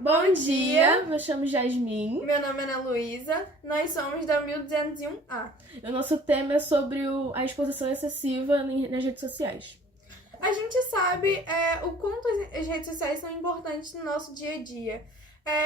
Bom dia, me chamo Jasmin. Meu nome é Ana Luísa, nós somos da 1201A. O nosso tema é sobre a exposição excessiva nas redes sociais. A gente sabe o quanto as redes sociais são importantes no nosso dia a dia.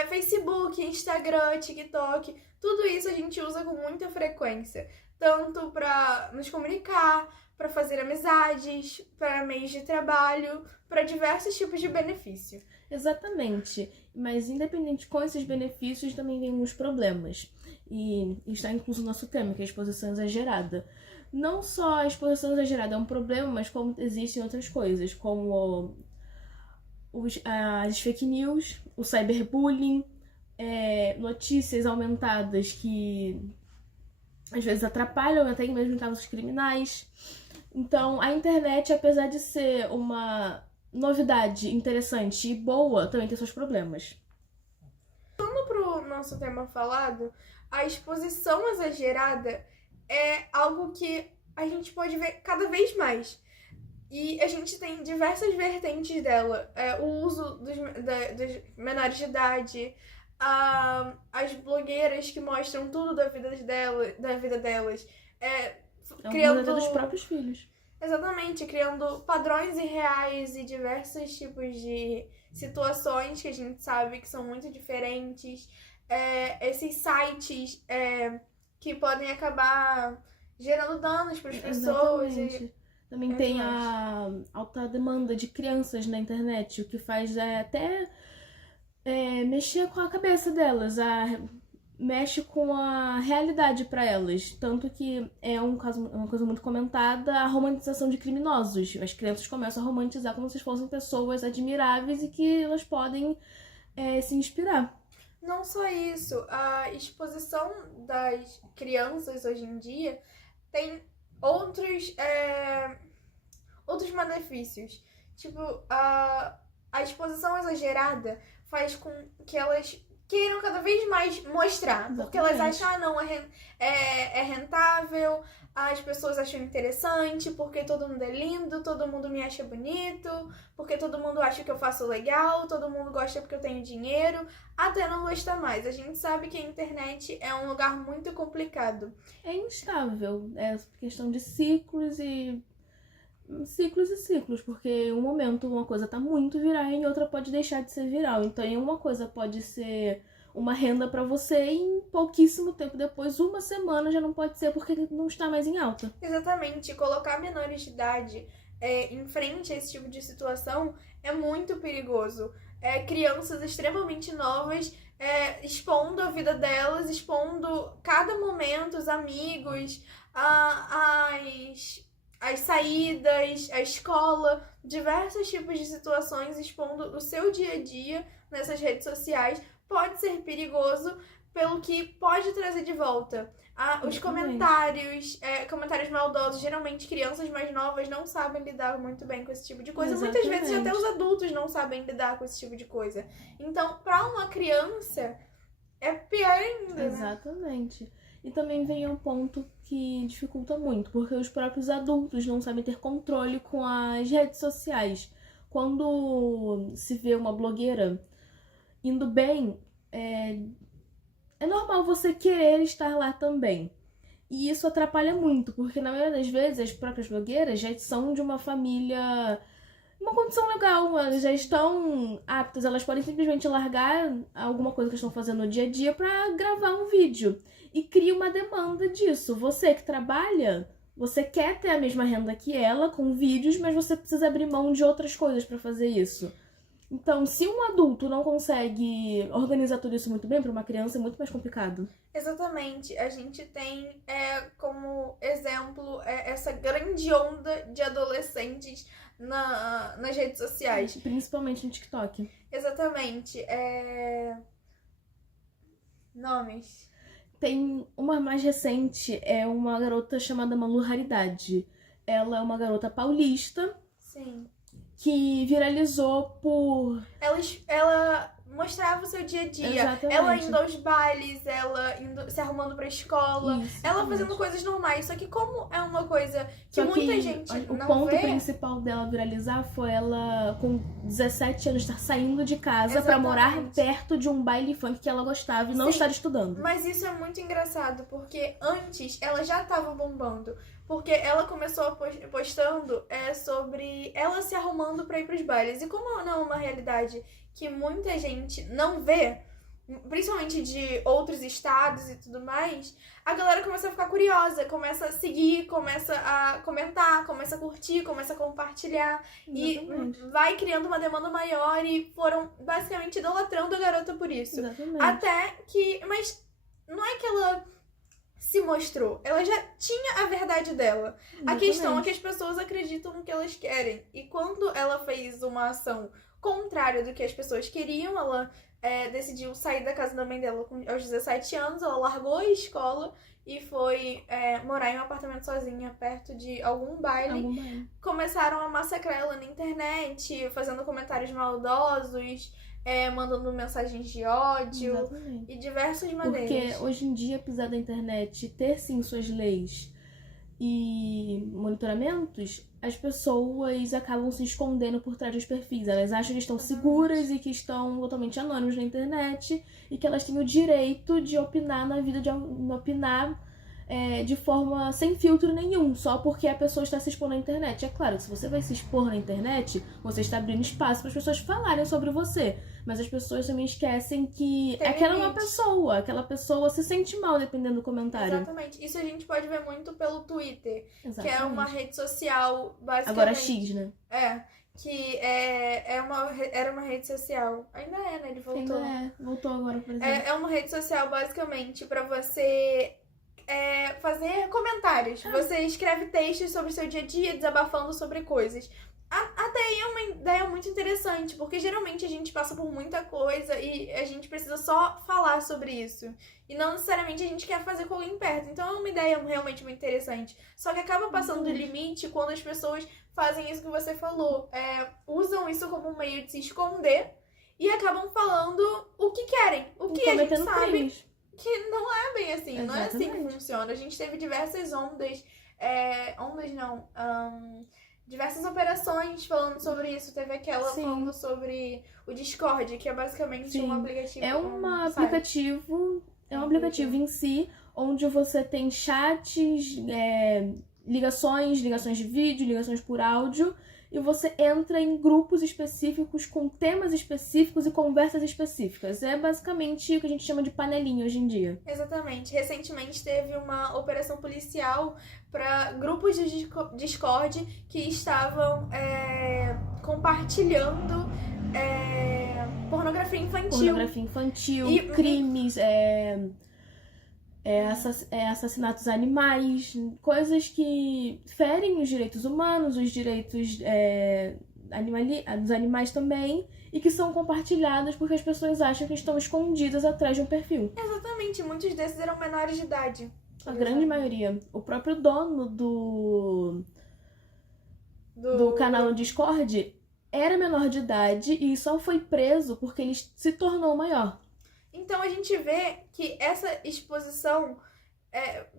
Facebook, Instagram, TikTok, tudo isso a gente usa com muita frequência. Tanto para nos comunicar, para fazer amizades, para meios de trabalho, para diversos tipos de benefício. Exatamente, mas independente com esses benefícios também vem uns problemas. E está incluso no nosso tema, que é a exposição exagerada. Não só a exposição exagerada é um problema, mas como existem outras coisas, como as fake news, o cyberbullying, notícias aumentadas que às vezes atrapalham até mesmo em casos criminais. Então, a internet, apesar de ser uma novidade interessante e boa, também tem seus problemas. Voltando pro nosso tema falado, a exposição exagerada é algo que a gente pode ver cada vez mais. E a gente tem diversas vertentes dela. O uso dos menores de idade, as blogueiras que mostram tudo da vida delas. Criando até dos próprios filhos. Exatamente, criando padrões irreais e diversos tipos de situações que a gente sabe que são muito diferentes. Esses sites que podem acabar gerando danos para as pessoas. Também tem a alta demanda de crianças na internet, o que faz até mexer com a cabeça delas, mexe com a realidade para elas. Tanto que é uma coisa muito comentada, a romantização de criminosos. As crianças começam a romantizar como se fossem pessoas admiráveis e que elas podem se inspirar. Não só isso, a exposição das crianças hoje em dia tem outros benefícios. Tipo, a exposição exagerada faz com que elas queiram cada vez mais mostrar. Exatamente. Porque elas acham, não, é rentável, as pessoas acham interessante, porque todo mundo é lindo, todo mundo me acha bonito, porque todo mundo acha que eu faço legal, todo mundo gosta porque eu tenho dinheiro, até não gostar mais. A gente sabe que a internet é um lugar muito complicado. É instável, é questão de ciclos, porque em um momento uma coisa tá muito viral e em outra pode deixar de ser viral. Então, em uma coisa pode ser uma renda pra você e em pouquíssimo tempo depois, uma semana já não pode ser porque não está mais em alta. Exatamente. Colocar menores de idade em frente a esse tipo de situação é muito perigoso. Crianças extremamente novas expondo a vida delas, expondo cada momento, os amigos, as saídas, a escola, diversos tipos de situações, expondo o seu dia a dia nessas redes sociais, pode ser perigoso pelo que pode trazer de volta. Os comentários maldosos, geralmente crianças mais novas não sabem lidar muito bem com esse tipo de coisa. Exatamente. Muitas vezes até os adultos não sabem lidar com esse tipo de coisa. Então, para uma criança, é pior ainda, né? Exatamente. E também vem um ponto que dificulta muito, porque os próprios adultos não sabem ter controle com as redes sociais. Quando se vê uma blogueira indo bem, é normal você querer estar lá também. E isso atrapalha muito, porque na maioria das vezes as próprias blogueiras já são de uma família, uma condição legal, elas já estão aptas, elas podem simplesmente largar alguma coisa que estão fazendo no dia a dia pra gravar um vídeo. E cria uma demanda disso. Você que trabalha, você quer ter a mesma renda que ela com vídeos, mas você precisa abrir mão de outras coisas pra fazer isso. Então, se um adulto não consegue organizar tudo isso muito bem, para uma criança é muito mais complicado. Exatamente. A gente tem como exemplo essa grande onda de adolescentes nas redes sociais. Principalmente no TikTok. Exatamente. Nomes. Tem uma mais recente, é uma garota chamada Malu Raridade. Ela é uma garota paulista. Sim. Que viralizou por... Ela mostrava o seu dia a dia. Exatamente. Ela indo aos bailes, ela se arrumando pra escola, Isso, ela exatamente. fazendo coisas normais. Só que como é uma coisa que Só muita que gente o não ponto vê... principal dela viralizar foi ela, com 17 anos, estar saindo de casa pra morar Exatamente. perto de um baile funk que ela gostava e não Sim, estar estudando. Mas isso é muito engraçado, porque antes ela já tava bombando. Porque ela começou postando sobre ela se arrumando pra ir pros bailes. E como não é uma realidade que muita gente não vê, principalmente de outros estados e tudo mais, a galera começa a ficar curiosa, começa a seguir, começa a comentar, começa a curtir, começa a compartilhar. Exatamente. E vai criando uma demanda maior e foram basicamente idolatrando a garota por isso. Exatamente. Até que... Mas não é que ela se mostrou, ela já tinha a verdade dela. A questão é que as pessoas acreditam no que elas querem. E quando ela fez uma ação contrária do que as pessoas queriam, ela decidiu sair da casa da mãe dela aos 17 anos, ela largou a escola e foi morar em um apartamento sozinha, perto de algum baile. Começaram a massacrar ela na internet, fazendo comentários maldosos, mandando mensagens de ódio. Exatamente. E diversas maneiras. Porque hoje em dia, apesar da internet ter sim suas leis e monitoramentos, as pessoas acabam se escondendo por trás dos perfis. Elas acham que estão seguras e que estão totalmente anônimas na internet e que elas têm o direito de opinar na vida, de opinar de forma sem filtro nenhum, só porque a pessoa está se expondo na internet. É claro que se você vai se expor na internet, você está abrindo espaço para as pessoas falarem sobre você. Mas as pessoas também esquecem que aquela é uma pessoa, aquela pessoa se sente mal dependendo do comentário. Exatamente. Isso a gente pode ver muito pelo Twitter, Exatamente. que é uma rede social, basicamente... Agora X, né? Que era uma rede social. Ainda é, né? Ele voltou. Voltou agora, por exemplo. É uma rede social, basicamente, pra você... fazer comentários. Você escreve textos sobre o seu dia a dia, desabafando sobre coisas. Até aí é uma ideia muito interessante, porque geralmente a gente passa por muita coisa e a gente precisa só falar sobre isso. E não necessariamente a gente quer fazer com alguém perto. Então é uma ideia realmente muito interessante. Só que acaba passando do limite quando as pessoas fazem isso que você falou. Usam isso como um meio de se esconder e acabam falando o que querem. O que a gente sabe... crimes. Que não é bem assim, Exatamente. não é assim que funciona. A gente teve diversas diversas operações falando sobre isso. Teve aquela falando sobre o Discord, que é basicamente um aplicativo. É um aplicativo em si, onde você tem chats, ligações de vídeo, ligações por áudio, e você entra em grupos específicos com temas específicos e conversas específicas. É basicamente o que a gente chama de panelinha hoje em dia. Exatamente. Recentemente teve uma operação policial para grupos de Discord que estavam compartilhando pornografia infantil. E crimes, assassinatos animais, coisas que ferem os direitos humanos, os direitos dos animais também, e que são compartilhadas porque as pessoas acham que estão escondidas atrás de um perfil. Exatamente, muitos desses eram menores de idade. A grande maioria. O próprio dono do canal no Discord era menor de idade e só foi preso porque ele se tornou maior. Então a gente vê que essa exposição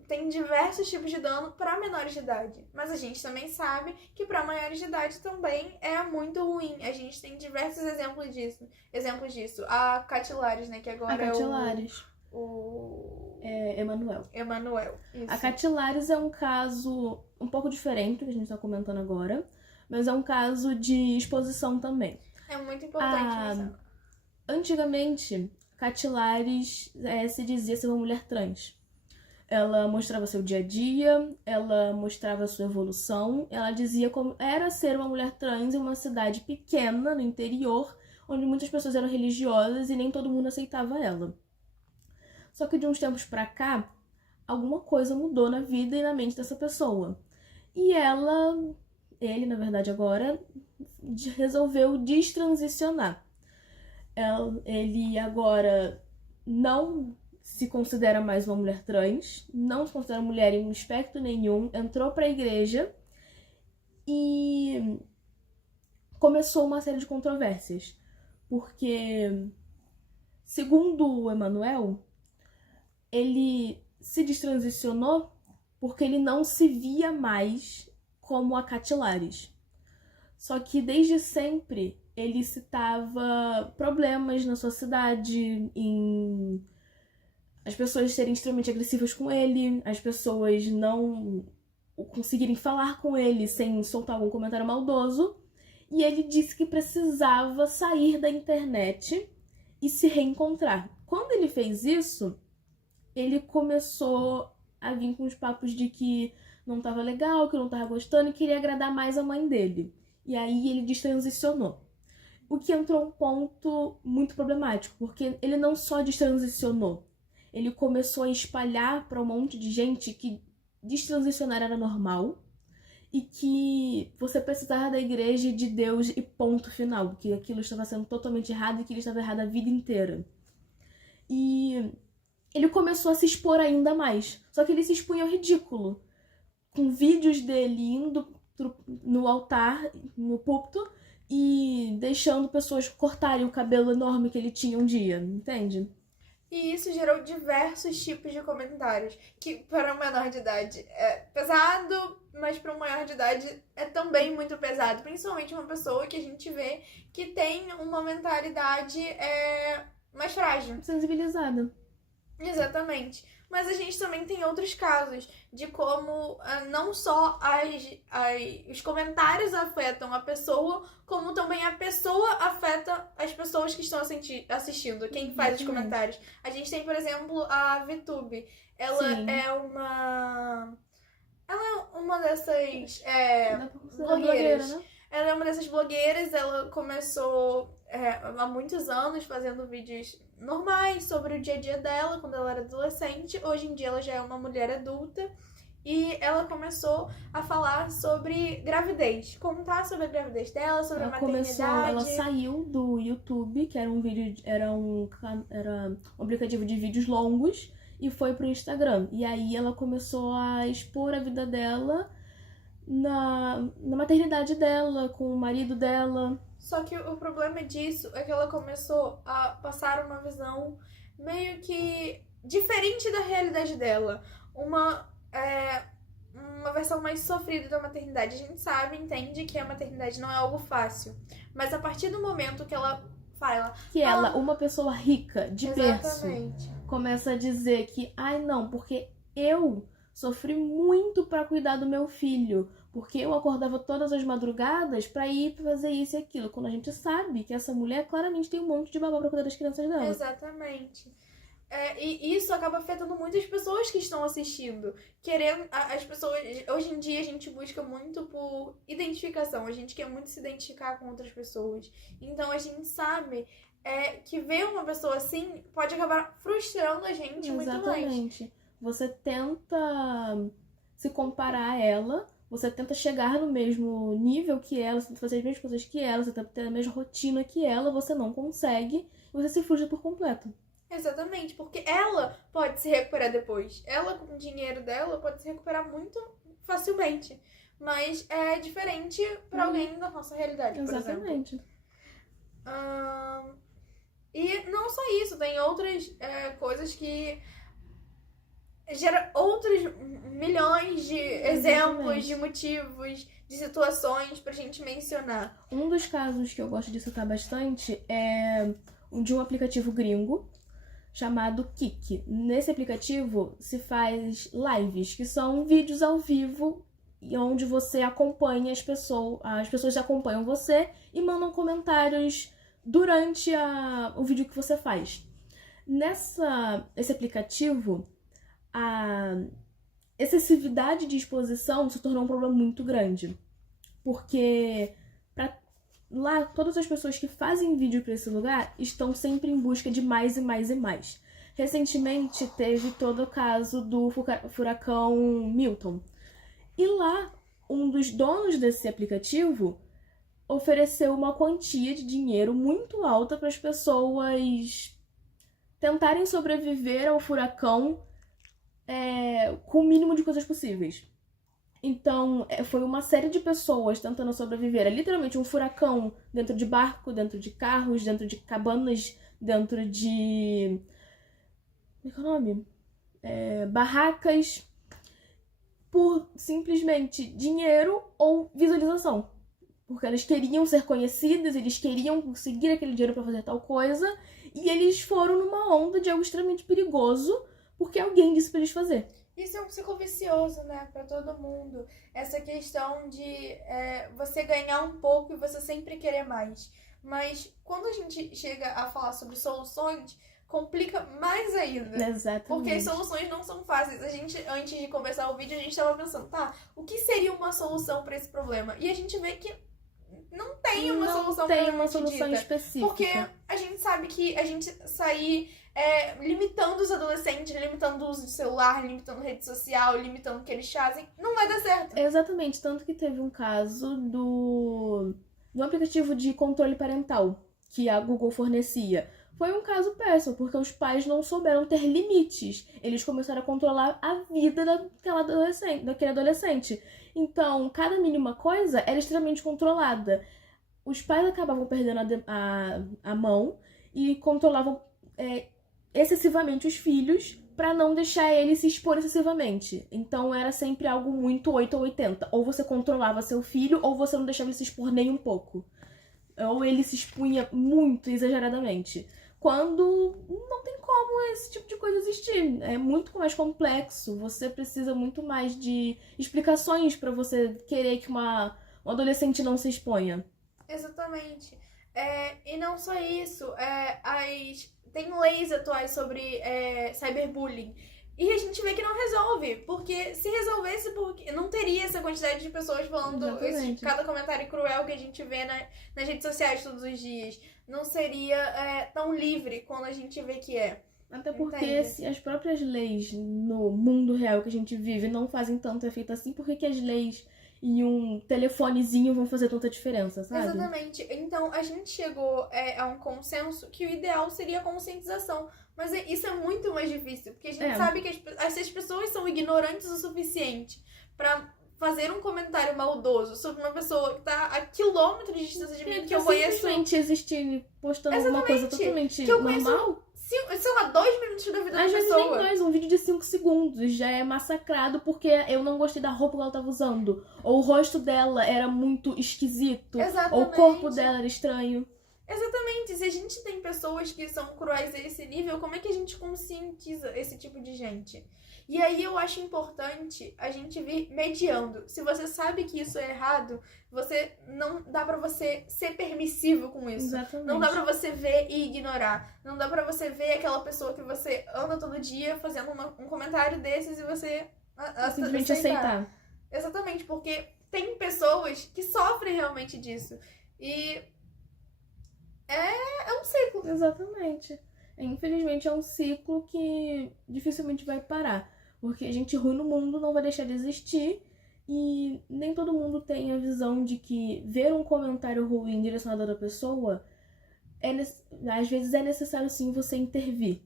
tem diversos tipos de dano para menores de idade. Mas a gente também sabe que para maiores de idade também é muito ruim. A gente tem diversos exemplos disso. A Catilares, né? Que agora Emanuel. Isso. A Catilares é um caso um pouco diferente do que a gente está comentando agora, mas é um caso de exposição também. É muito importante. Antigamente, Catilares se dizia ser uma mulher trans. Ela mostrava seu dia a dia, ela mostrava sua evolução, ela dizia como era ser uma mulher trans em uma cidade pequena, no interior, onde muitas pessoas eram religiosas e nem todo mundo aceitava ela. Só que de uns tempos pra cá, alguma coisa mudou na vida e na mente dessa pessoa. E ele, na verdade agora, resolveu destransicionar. Ele agora não se considera mais uma mulher trans, não se considera mulher em aspecto nenhum, entrou pra igreja e começou uma série de controvérsias. Porque Segundo o Emanuel, ele se destransicionou porque ele não se via mais como a Catilares. Só que desde sempre ele citava problemas na sua cidade, em as pessoas serem extremamente agressivas com ele, as pessoas não conseguirem falar com ele sem soltar algum comentário maldoso. E ele disse que precisava sair da internet e se reencontrar. Quando ele fez isso, ele começou a vir com os papos de que não estava legal, que não estava gostando e queria agradar mais a mãe dele. E aí ele destransicionou. O que entrou um ponto muito problemático, porque ele não só destransicionou, ele começou a espalhar para um monte de gente que destransicionar era normal e que você precisava da igreja e de Deus e ponto final, que aquilo estava sendo totalmente errado e que ele estava errado a vida inteira. E ele começou a se expor ainda mais, só que ele se expunha ao ridículo, com vídeos dele indo no altar, no púlpito, e deixando pessoas cortarem o cabelo enorme que ele tinha um dia, entende? E isso gerou diversos tipos de comentários, que para um menor de idade é pesado, mas para um maior de idade é também muito pesado. Principalmente uma pessoa que a gente vê que tem uma mentalidade mais frágil. Sensibilizada. Exatamente. Mas a gente também tem outros casos de como não só os comentários afetam a pessoa, como também a pessoa afeta as pessoas que estão assistindo, quem faz os comentários. A gente tem, por exemplo, a VTube. Ela é uma dessas blogueiras. Né? Ela é uma dessas blogueiras, ela começou há muitos anos fazendo vídeos normais sobre o dia a dia dela, quando ela era adolescente. Hoje em dia ela já é uma mulher adulta e ela começou a falar sobre gravidez, contar sobre a gravidez dela, sobre a maternidade. Ela saiu do YouTube, que era um aplicativo de vídeos longos, e foi pro Instagram. E aí ela começou a expor a vida dela na maternidade dela, com o marido dela. Só que o problema disso é que ela começou a passar uma visão meio que diferente da realidade dela. Uma versão mais sofrida da maternidade. A gente sabe, entende que a maternidade não é algo fácil. Mas a partir do momento que ela fala... Que ela, uma pessoa rica, de berço, exatamente, começa a dizer que, ai não, porque eu sofri muito pra cuidar do meu filho, porque eu acordava todas as madrugadas pra ir fazer isso e aquilo, quando a gente sabe que essa mulher claramente tem um monte de babá pra cuidar das crianças dela. Exatamente. E isso acaba afetando muitas pessoas que estão assistindo. As pessoas, hoje em dia a gente busca muito por identificação, a gente quer muito se identificar com outras pessoas. Então a gente sabe que ver uma pessoa assim pode acabar frustrando a gente muito mais. Exatamente. Você tenta se comparar a ela, você tenta chegar no mesmo nível que ela, você tenta fazer as mesmas coisas que ela, você tenta ter a mesma rotina que ela, você não consegue e você se frustra por completo. Exatamente, porque ela pode se recuperar depois. Ela, com o dinheiro dela, pode se recuperar muito facilmente. Mas é diferente para alguém da nossa realidade, por exemplo. Exatamente. E não só isso, tem outras coisas que geram outros milhões de exemplos, de motivos, de situações pra gente mencionar. Um dos casos que eu gosto de citar bastante é de um aplicativo gringo chamado Kik. Nesse aplicativo se faz lives, que são vídeos ao vivo onde você acompanha as pessoas acompanham você e mandam comentários durante o vídeo que você faz. Esse aplicativo, a excessividade de exposição se tornou um problema muito grande, porque lá todas as pessoas que fazem vídeo para esse lugar estão sempre em busca de mais e mais e mais. Recentemente teve todo o caso do furacão Milton. E lá, um dos donos desse aplicativo ofereceu uma quantia de dinheiro muito alta para as pessoas tentarem sobreviver ao furacão com o mínimo de coisas possíveis. Então, foi uma série de pessoas tentando sobreviver. É literalmente um furacão dentro de barco, dentro de carros, dentro de cabanas dentro de... Como é que é o nome? Barracas por simplesmente dinheiro ou visualização. Porque elas queriam ser conhecidas, eles queriam conseguir aquele dinheiro pra fazer tal coisa, e eles foram numa onda de algo extremamente perigoso, porque alguém disse pra eles fazer. Isso é um ciclo vicioso, né, pra todo mundo. Essa questão de você ganhar um pouco e você sempre querer mais. Mas quando a gente chega a falar sobre soluções, complica mais ainda. Exatamente. Porque as soluções não são fáceis. A gente, antes de começar o vídeo, a gente tava pensando, tá, o que seria uma solução pra esse problema? E a gente vê que não tem uma solução específica. Porque a gente sabe que a gente sair limitando os adolescentes, limitando o uso de celular, limitando rede social, limitando o que eles fazem, não vai dar certo. Exatamente, tanto que teve um caso do aplicativo de controle parental que a Google fornecia. Foi um caso péssimo, porque os pais não souberam ter limites. Eles começaram a controlar a vida daquele adolescente. Então, cada mínima coisa era extremamente controlada. Os pais acabavam perdendo a mão e controlavam excessivamente os filhos para não deixar eles se expor excessivamente. Então, era sempre algo muito 8 ou 80. Ou você controlava seu filho, ou você não deixava ele se expor nem um pouco. Ou ele se expunha muito exageradamente. Quando não tem como esse tipo de coisa existir. É muito mais complexo. Você precisa muito mais de explicações para você querer que um adolescente não se exponha. Exatamente. E não só isso. Tem leis atuais sobre cyberbullying. E a gente vê que não resolve. Porque se resolvesse, não teria essa quantidade de pessoas falando cada comentário cruel que a gente vê nas redes sociais todos os dias. Não seria tão livre quando a gente vê que é. Até porque se as próprias leis no mundo real que a gente vive não fazem tanto efeito assim, por que as leis e um telefonezinho vão fazer tanta diferença, sabe? Exatamente. Então, a gente chegou a um consenso que o ideal seria a conscientização. Mas isso é muito mais difícil, porque a gente sabe que essas pessoas são ignorantes o suficiente pra fazer um comentário maldoso sobre uma pessoa que tá a quilômetros de distância de mim, que eu conheço... simplesmente existir postando uma coisa totalmente normal. Sei lá, 2 minutos da vida da pessoa. Às vezes nem 2, um vídeo de 5 segundos já é massacrado porque eu não gostei da roupa que ela tava usando. Ou o rosto dela era muito esquisito. Exatamente. Ou o corpo dela era estranho. Exatamente. Se a gente tem pessoas que são cruéis a esse nível, como é que a gente conscientiza esse tipo de gente? E aí eu acho importante a gente vir mediando. Se você sabe que isso é errado, não dá pra você ser permissivo com isso. Exatamente. Não dá pra você ver e ignorar. Não dá pra você ver aquela pessoa que você anda todo dia fazendo um comentário desses e você simplesmente aceitar. Exatamente, porque tem pessoas que sofrem realmente disso. E é um ciclo. Exatamente. Infelizmente é um ciclo que dificilmente vai parar. Porque gente ruim no mundo não vai deixar de existir. E nem todo mundo tem a visão de que ver um comentário ruim direcionado a outra pessoa, às vezes é necessário sim você intervir.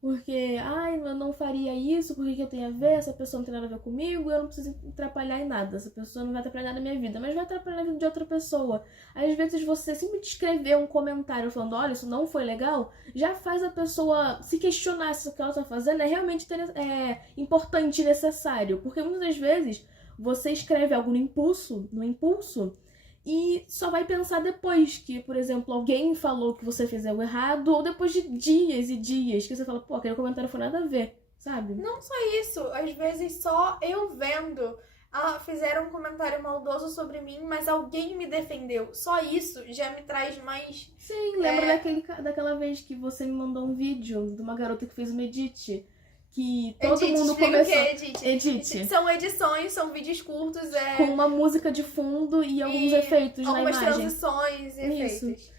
Porque, eu não faria isso, por que eu tenho a ver? Essa pessoa não tem nada a ver comigo, eu não preciso atrapalhar em nada. Essa pessoa não vai atrapalhar na minha vida, mas vai atrapalhar na vida de outra pessoa. Às vezes você simplesmente escrever um comentário falando, olha, isso não foi legal, já faz a pessoa se questionar se o que ela tá fazendo é realmente importante e necessário. Porque muitas das vezes você escreve algo no impulso, e só vai pensar depois que, por exemplo, alguém falou que você fez algo errado, ou depois de dias e dias que você fala, pô, aquele comentário foi nada a ver, sabe? Não só isso, às vezes só eu vendo, fizeram um comentário maldoso sobre mim, mas alguém me defendeu. Só isso já me traz mais... Sim, lembra daquela vez que você me mandou um vídeo de uma garota que fez uma edit? Que todo mundo começou... Edit. São edições, são vídeos curtos. Com uma música de fundo e alguns efeitos na imagem. Algumas transições e efeitos.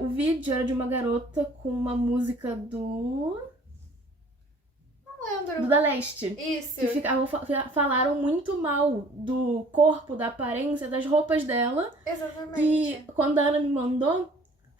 O vídeo era de uma garota com uma música do... Não lembro. Do Da Leste. Isso. Que falaram muito mal do corpo, da aparência, das roupas dela. Exatamente. E quando a Ana me mandou...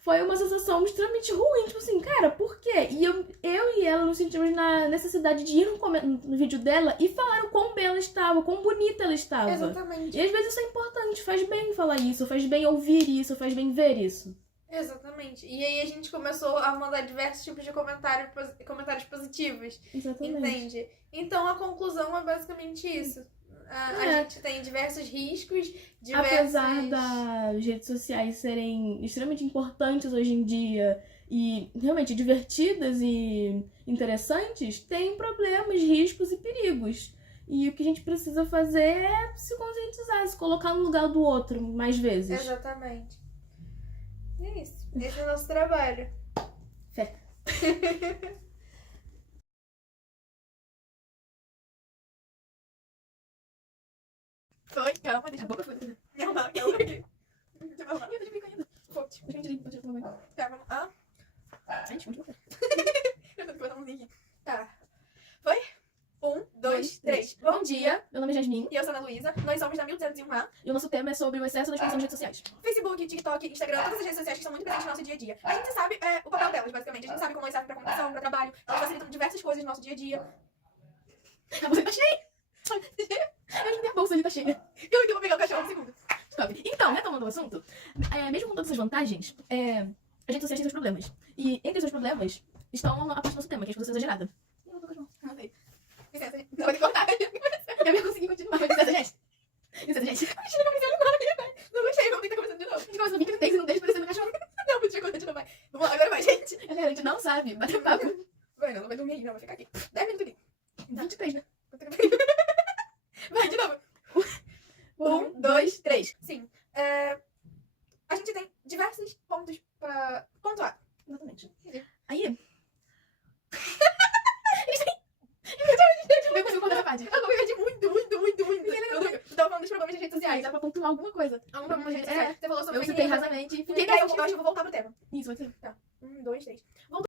Foi uma sensação extremamente ruim, tipo assim, cara, por quê? E eu e ela nos sentimos na necessidade de ir no vídeo dela e falar o quão bela estava, quão bonita ela estava. Exatamente. E às vezes isso é importante, faz bem falar isso, faz bem ouvir isso, faz bem ver isso. Exatamente. E aí a gente começou a mandar diversos tipos de comentários positivos. Exatamente. Entende? Então a conclusão é basicamente isso. A gente tem diversos riscos, Apesar das redes sociais serem extremamente importantes hoje em dia e realmente divertidas e interessantes, tem problemas, riscos e perigos. E o que a gente precisa fazer é se conscientizar, se colocar no lugar do outro mais vezes. Exatamente. E é isso. Esse é o nosso trabalho. Fé. Foi, calma, deixa a boca fluir. Não, calma. Eu tô de bico ainda. Tá, vamos. Eu tô com a mãozinha aqui. Tá. Foi? 1, 2, 3. Bom dia. Meu nome é Jasmine. E eu sou a Ana Luísa. Nós somos da 1201A. E o nosso tema é sobre o excesso da exposição nas redes sociais. Facebook, TikTok, Instagram, todas as redes sociais que são muito presentes no nosso dia a dia. A gente sabe o papel delas, basicamente. A gente sabe como elas servem pra comunicação, pra trabalho. Elas facilitam diversas coisas no nosso dia a dia. A bolsa tá cheia! A bolsa ali tá cheia. Eu vou pegar o cachorro um segundo. Então, retomando o assunto, mesmo com todas essas vantagens, a gente tem seus problemas. E entre os seus problemas estão a parte do nosso tema, que é a exposição exagerada. Licença, não vai cortar. Eu não consegui continuar. Licença, gente. Licença, gente. Não gostei, vamos tentar começando de novo. A gente começa no 23 e não deixa parecendo um cachorro. Não, deixa eu contar, vai. Vamos lá, agora vai, gente. Galera, a gente não sabe bater papo. Vai, não vai dormir aí, não, vai ficar aqui. 10 minutos aqui. 23, né? Vai, de novo. 1, 2, 3. Sim. A gente tem diversos pontos pra pontuar. Exatamente. Aí... Eu perdi muito. Eu tava falando dos problemas das redes Aí sociais. dá pra pontuar alguma coisa. Algum problema das redes sociais. Você falou sobre Eu citei rasamente e fiquei... E aí eu acho que eu vou voltar pro tema. Isso, pode ser. Tá. 1, 2, 3.